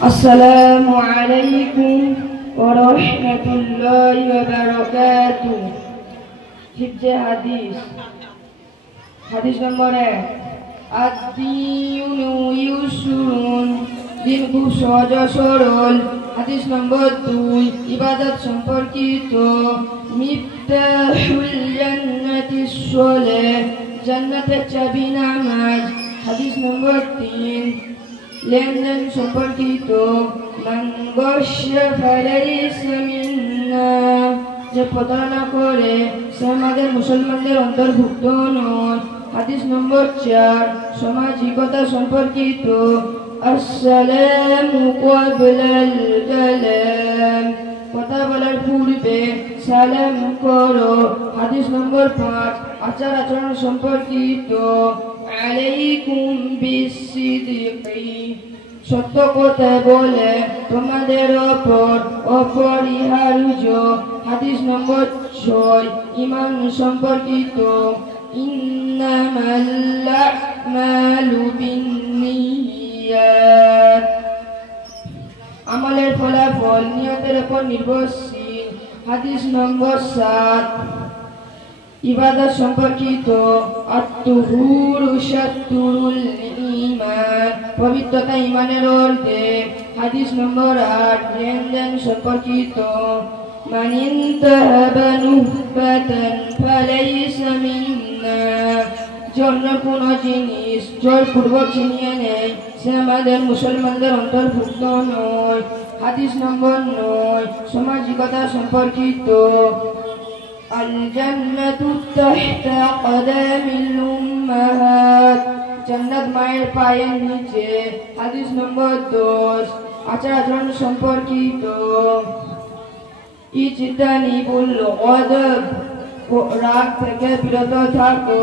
আসসালামু আলাইকুম ওয়া রাহমাতুল্লাহি ওয়া বারাকাতুহু। হিফজে হাদিস। হাদিস নম্বর 1, আদ-দীনু ইউসরুন, দিন খুব সহজ সরল। হাদিস নম্বর 2, ইবাদত সম্পর্কিত। মিফতাহুল জান্নাতিস সালাহ, জান্নাতের চাবি নামাজ। হাদিস নম্বর 3, লেনদেন সম্পর্কিত। মান গাশা ফালাইসা মিন্না, যে প্রতারণা করে সে আমাদের মুসলমানদের অন্তর্ভুক্ত নয়। হাদিস নম্বর 4, সামাজিকতা সম্পর্কিত। আসসালামু ক্বাবলাল কালাম, কথা বলার পূর্বে সালাম করো। হাদিস নম্বর 5, আচার আচরণ সম্পর্কিত। আলাইকুম বিসসিদকি, সত্য কথা বলে তোমাদের ওপর অপরিহার্য। হাদিস নম্বর 6, ঈমান সম্পর্কিত। ইন্নামাল আ'মালু বিন্নিয়াত, আমলের ফলাফল নিয়তের উপর নির্ভরশীল। হাদিস নম্বর 7, ইবাদত সম্পর্কিত। আত-তুহুরু শাত্রুল ঈমান, পবিত্রতা ঈমানের অর্ধেক। হাদিস নম্বর 8, লেনদেন সম্পর্কিত। মান ইনতাহাবা নুহবাতান ফালাইসা মিন্না, জন্য কোন জিনিস জোরপূর্বক ছিনিয়ে নেয় সে আমাদের মুসলমানদের অন্তর্ভুক্ত নয়। হাদিস নম্বর 9, সামাজিকতা সম্পর্কিত। আল জান্নাতু তাহতা কদামিল উম্মাহাত, জান্নাত মায়ের পায়ের নিচে। হাদিস নম্বর 10, আচার আচরণ সম্পর্কিত। ইজতানিবুল গদব, রাগ থেকে বিরত থাকো।